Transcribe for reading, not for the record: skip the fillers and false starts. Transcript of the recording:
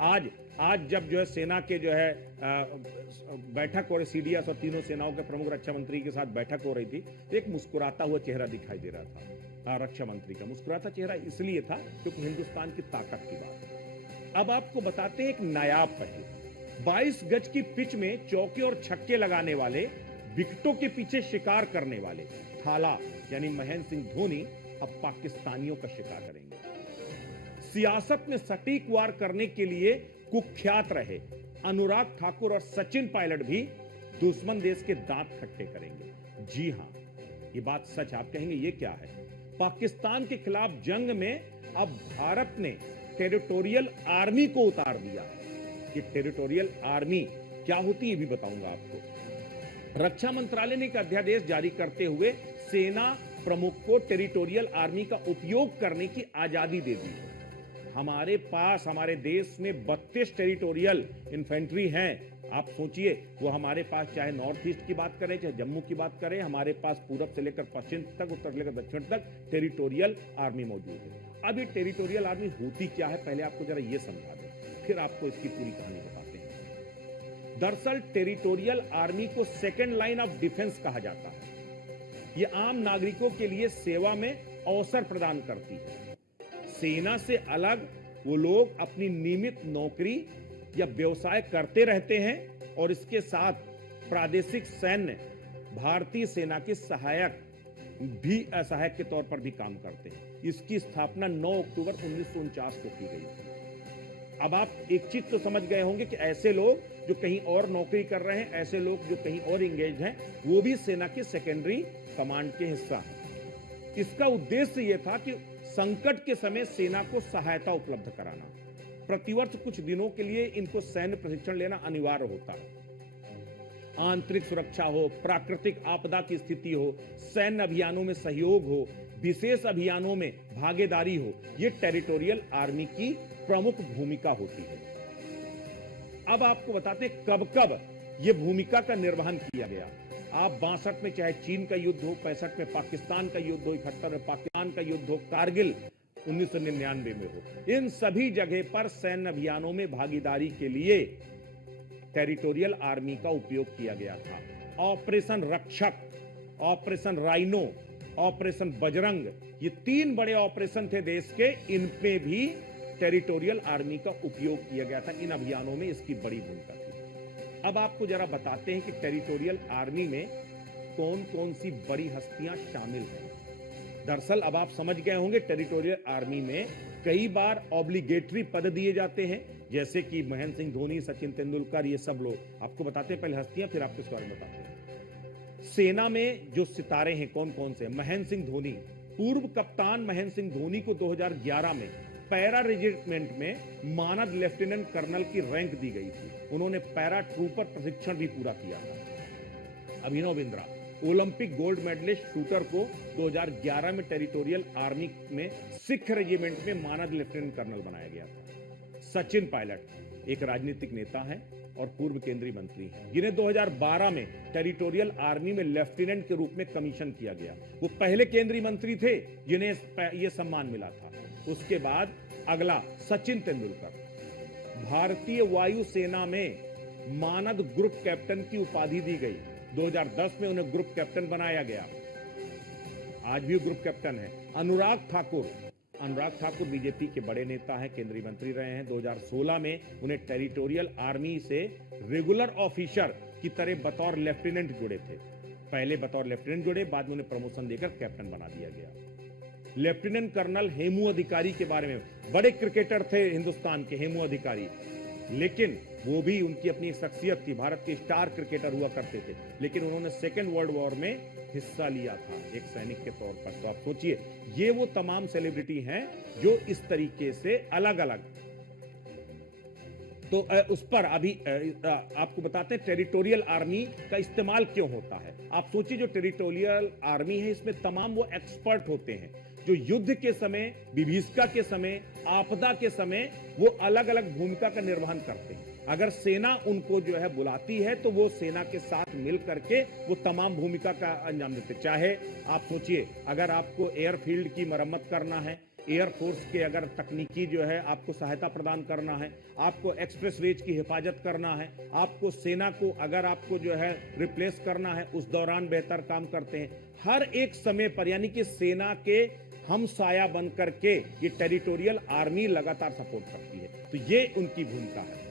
आज आज जब जो है सेना के जो है बैठक और सीडीएस और तीनों सेनाओं के प्रमुख रक्षा मंत्री के साथ बैठक हो रही थी, तो एक मुस्कुराता हुआ चेहरा दिखाई दे रहा था रक्षा मंत्री का। मुस्कुराता चेहरा इसलिए था क्योंकि हिंदुस्तान की ताकत की बात। अब आपको बताते हैं एक नायाब पहलू, 22 गज की पिच में चौके और छक्के लगाने वाले, विकेटों के पीछे शिकार करने वाले थाला यानी महेंद्र सिंह धोनी अब पाकिस्तानियों का शिकार करेंगे। सियासत में सटीक वार करने के लिए कुख्यात रहे अनुराग ठाकुर और सचिन पायलट भी दुश्मन देश के दांत खट्टे करेंगे। जी हां, ये बात सच। आप कहेंगे ये क्या है? पाकिस्तान के खिलाफ जंग में अब भारत ने टेरिटोरियल आर्मी को उतार दिया। ये टेरिटोरियल आर्मी क्या होती है ये भी बताऊंगा आपको। रक्षा मंत्रालय ने एक अध्यादेश जारी करते हुए सेना प्रमुख को टेरिटोरियल आर्मी का उपयोग करने की आजादी दे दी। हमारे पास, हमारे देश में 32 टेरिटोरियल इन्फेंट्री हैं। आप सोचिए, वो हमारे पास चाहे नॉर्थ ईस्ट की बात करें, चाहे जम्मू की बात करें, हमारे पास पूरब से लेकर पश्चिम तक, उत्तर से लेकर दक्षिण तक टेरिटोरियल आर्मी मौजूद है। अब ये टेरिटोरियल आर्मी होती क्या है, पहले आपको जरा ये समझा दें, फिर आपको इसकी पूरी कहानी बताते हैं। दरअसल टेरिटोरियल आर्मी को सेकेंड लाइन ऑफ डिफेंस कहा जाता है। ये आम नागरिकों के लिए सेवा में अवसर प्रदान करती है। सेना से अलग वो लोग अपनी नियमित नौकरी या व्यवसाय करते रहते हैं और इसके साथ प्रादेशिक सैन्य, भारतीय सेना के सहायक के तौर पर भी काम करते हैं। इसकी स्थापना 9 अक्टूबर 1949 को की गई थी। अब आप एक चीज तो समझ गए होंगे कि ऐसे लोग जो कहीं और नौकरी कर रहे हैं, ऐसे लोग जो कहीं और इंगेज हैं, वो भी सेना के सेकेंडरी कमांड के हिस्सा हैं। इसका उद्देश्य यह था कि संकट के समय सेना को सहायता उपलब्ध कराना। प्रतिवर्ष कुछ दिनों के लिए इनको सैन्य प्रशिक्षण लेना अनिवार्य होता है। आंतरिक सुरक्षा हो, प्राकृतिक आपदा की स्थिति हो, सैन्य अभियानों में सहयोग हो, विशेष अभियानों में भागीदारी हो, यह टेरिटोरियल आर्मी की प्रमुख भूमिका होती है। अब आपको बताते हैं कब कब यह भूमिका का निर्वहन किया गया। आप 62 में चाहे चीन का युद्ध हो, 65 में पाकिस्तान का युद्ध हो, 71 में पाकिस्तान का युद्ध हो, कारगिल 1999 में हो, इन सभी जगह पर सैन्य अभियानों में भागीदारी के लिए टेरिटोरियल आर्मी का उपयोग किया गया था। ऑपरेशन रक्षक, ऑपरेशन राइनो, ऑपरेशन बजरंग, ये 3 बड़े ऑपरेशन थे देश के, इनमें भी टेरिटोरियल आर्मी का उपयोग किया गया था। इन अभियानों में इसकी बड़ी भूमिका थी। अब आपको जरा बताते हैं कि टेरिटोरियल आर्मी में कौन कौन सी बड़ी हस्तियां शामिल हैं। दरअसल अब आप समझ गए होंगे, टेरिटोरियल आर्मी में कई बार ऑब्लिगेटरी पद दिए जाते हैं, जैसे कि महेंद्र सिंह धोनी, सचिन तेंदुलकर, ये सब लोग। आपको बताते हैं पहले हस्तियां, फिर आपको इस बारे में बताते हैं। सेना में जो सितारे हैं कौन कौन से? महेंद्र सिंह धोनी, पूर्व कप्तान महेंद्र सिंह धोनी को 2011 में पैरा रेजिमेंट में मानद लेफ्टिनेंट कर्नल की रैंक दी गई थी। उन्होंने पैरा ट्रूपर प्रशिक्षण भी पूरा किया था। Abhinav Bindra, Olympic gold medallist shooter को 2011 में टेरिटोरियल आर्मी में सिख रेजिमेंट में मानद लेफ्टिनेंट कर्नल बनाया गया था। सचिन पायलट एक राजनीतिक नेता हैं और पूर्व केंद्रीय मंत्री हैं, जिन्हें 2012 में टेरिटोरियल आर्मी में लेफ्टिनेंट के रूप में कमीशन किया गया। वो पहले केंद्रीय मंत्री थे जिन्हें यह सम्मान मिला था। उसके बाद अगला सचिन तेंदुलकर, भारतीय वायु सेना में मानद ग्रुप कैप्टन की उपाधि दी गई। 2010 में उन्हें ग्रुप कैप्टन बनाया गया, आज भी ग्रुप कैप्टन है। अनुराग ठाकुर बीजेपी के बड़े नेता हैं, केंद्रीय मंत्री रहे हैं। 2016 में उन्हें टेरिटोरियल आर्मी से रेगुलर ऑफिसर की तरह बतौर लेफ्टिनेंट जुड़े थे। पहले बतौर लेफ्टिनेंट जुड़े, बाद में उन्हें प्रमोशन देकर कैप्टन बना दिया गया। लेफ्टिनेंट कर्नल हेमू अधिकारी के बारे में, बड़े क्रिकेटर थे हिंदुस्तान के हेमू अधिकारी, लेकिन वो भी उनकी अपनी शख्सियत थी, भारत के स्टार क्रिकेटर हुआ करते थे, लेकिन उन्होंने सेकेंड वर्ल्ड वॉर में हिस्सा लिया था एक सैनिक के तौर पर। तो आप सोचिए, ये वो तमाम सेलिब्रिटी हैं जो इस तरीके से अलग अलग। तो उस पर अभी आपको बताते हैं टेरिटोरियल आर्मी का इस्तेमाल क्यों होता है। आप सोचिए, जो टेरिटोरियल आर्मी है इसमें तमाम वो एक्सपर्ट होते हैं जो युद्ध के समय, विभीषिका के समय, आपदा के समय वो अलग अलग भूमिका का निर्वहन करते हैं। अगर सेना उनको जो है बुलाती है तो वो सेना के साथ मिल करके वो तमाम भूमिका का अंजाम देते। चाहे आप सोचिए, अगर आपको एयरफील्ड की मरम्मत करना है, एयरफोर्स के अगर तकनीकी जो है आपको सहायता प्रदान करना है, आपको एक्सप्रेसवेज की हिफाजत करना है, आपको सेना को अगर आपको जो है रिप्लेस करना है, उस दौरान बेहतर काम करते हैं। हर एक समय पर, यानी कि सेना के हम साया बन करके ये टेरिटोरियल आर्मी लगातार सपोर्ट करती है। तो ये उनकी भूमिका है।